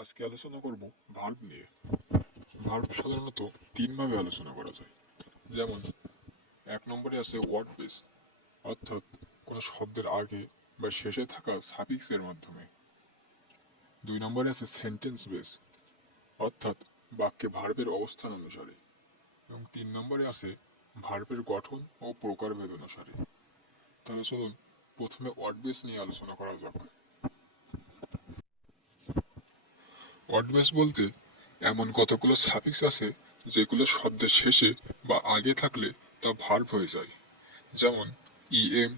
আজকে আলোচনা করব ভার্ব নিয়ে। ভার্ব সাধারণত তিনভাবে আলোচনা করা যায়। যেমন 1 নম্বরে আছে ওয়ার্ড বেস, অর্থাৎ কোনো শব্দের আগে বা শেষে থাকা সাফিক্সের মাধ্যমে। 2 নম্বরে আছে সেন্টেন্স বেস, অর্থাৎ বাক্যে ভার্বের অবস্থান অনুসারে। এবং 3 নম্বরে আছে ভার্বের গঠন ও প্রকারভেদ অনুসারে। তাহলে চলুন প্রথমে ওয়ার্ড বেস নিয়ে আলোচনা করা যাক। ওয়ার্ড বেস বলতে এমন কতগুলো সাফিক্স আছে যেগুলো শব্দের শেষে বা আগে থাকলে তা ভার্ব হয়ে যায়। যেমন ইএম,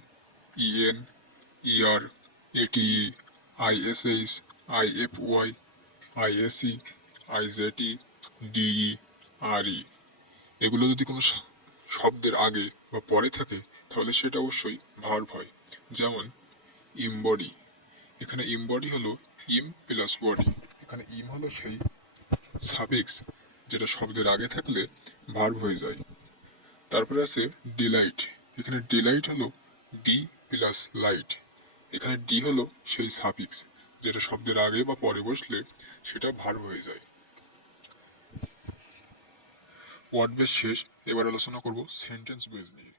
ইএন, ইআর, এটিই, আইএসএইচ, আইএফওয়াই, আইএসই, আইজেটি, ডিই, আরই। এগুলো যদি কোনো শব্দের আগে বা পরে থাকে তাহলে সেটা অবশ্যই ভার্ব হয়। যেমন ইমবডি, এখানে ইমবডি হলো ইম প্লাস বডি। এখানে ইম হলো সেই সাফিক্স যেটা শব্দের আগে থাকলে ভার্ব হয়ে যায়। তারপরে আছে ডিলাইট, এখানে ডিলাইট হলো ডি প্লাস লাইট। এখানে ডি হলো সেই সাফিক্স যেটা শব্দের আগে বা পরে বসলে সেটা ভার্ব হয়ে যায়। ওয়ার্ড বেস শেষ, এবার আলোচনা করব সেন্টেন্স বেস নিয়ে।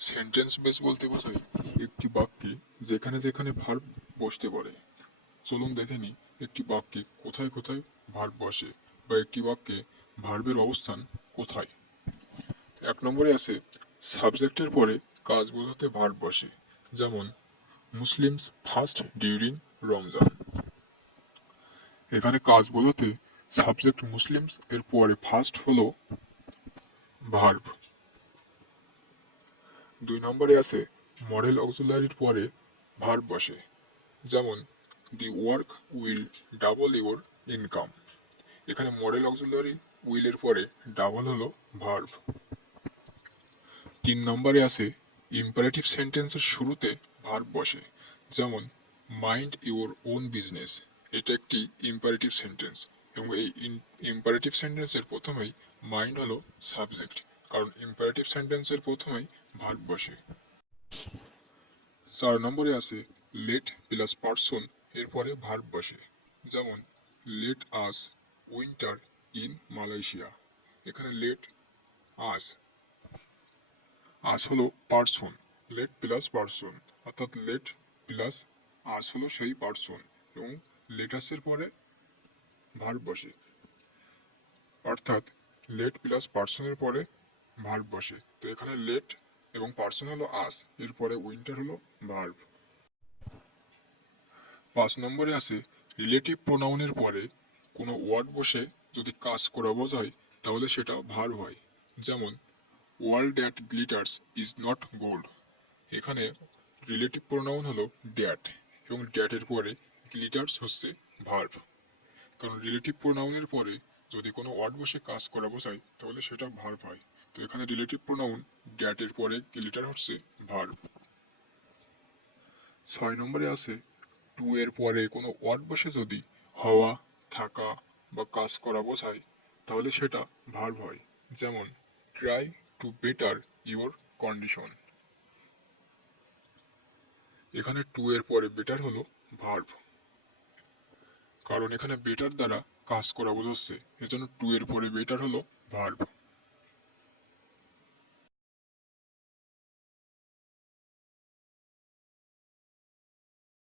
সেন্টেন্স বেস বলতে বোঝায় একটি বাক্যে যেখানে যেখানে ভার্ব বসতে পারে। চলুন দেখে নিই একটি বাক্যে কোথায় কোথায় ভার্ব বসে বা একটি বাক্যে ভার্বের অবস্থান কোথায়। 1 নম্বরে আছে সাবজেক্টের পরে কাজ বোঝাতে ভার্ব বসে। যেমন মুসলিমস ফাস্ট ডিউরিং রমজান। এখানে কাজ বোঝাতে সাবজেক্ট মুসলিমস এর পরে ফাস্ট হলো ভার্ব। 2 নম্বরে আছে মডেল অক্সিলারির পরে ভার্ব বসে। যেমন the work will double your income. এখানে মডেল অক্সিলারি উইলের পরে ডাবল হলো ভার্ব। 3 নম্বরে আছে ইম্পারেটিভ সেন্টেন্সের শুরুতে ভার্ব বসে। যেমন মাইন্ড ইউর ওন বিজনেস, এটা একটি ইম্পারেটিভ সেন্টেন্স এবং এই ইম্পারেটিভ সেন্টেন্সের প্রথমেই মাইন্ড হলো সাবজেক্ট, কারণ ইম্পারেটিভ সেন্টেন্সের প্রথমেই ভার্ব বসে। 4 নম্বরে আছে লেট প্লাস পারসন এরপরে ভার্ব বসে। যেমন let us winter in Malaysia. এখানে লেট আস, আস হলো পারসন, লেট প্লাস পারসন, অর্থাৎ লেট প্লাস আস হলো সেই পারসন এবং লেটাসের পরে ভার্ব বসে, অর্থাৎ লেট প্লাস পারসনের পরে ভার্ব বসে। তো এখানে লেট এবং পারসন হলো আস, এরপরে উইন্টার হলো ভার্ব। 5 নম্বরে আছে রিলেটিভ প্রোনাউনের পরে কোনো ওয়ার্ড বসে যদি কাজ করা বোঝায় তাহলে সেটা ভার্ব হয়। যেমন world that glitters is not gold. এখানে রিলেটিভ প্রোনাউন হলো দ্যাট এবং দ্যাটের পরে গ্লিটার্স হচ্ছে ভার্ব, কারণ রিলেটিভ প্রোনাউনের পরে যদি কোনো ওয়ার্ড বসে কাজ করা বোঝায় তাহলে সেটা ভার্ব হয়। তো এখানে রিলেটিভ প্রোনাউন দ্যাটের পরে গ্লিটার হচ্ছে ভার্ব। 6 নম্বরে আছে টু এর পরে কোনো ওয়ার্ড বসে যদি হওয়া, থাকা বা কাজ করা বোঝায় তাহলে সেটা ভার্ব হয়। যেমন try to better your condition. এখানে টু এর পরে বেটার হলো ভার্ব, কারণ এখানে বেটার দ্বারা কাজ করা বোঝাচ্ছে, এজন্য টু এর পরে বেটার হলো ভার্ব।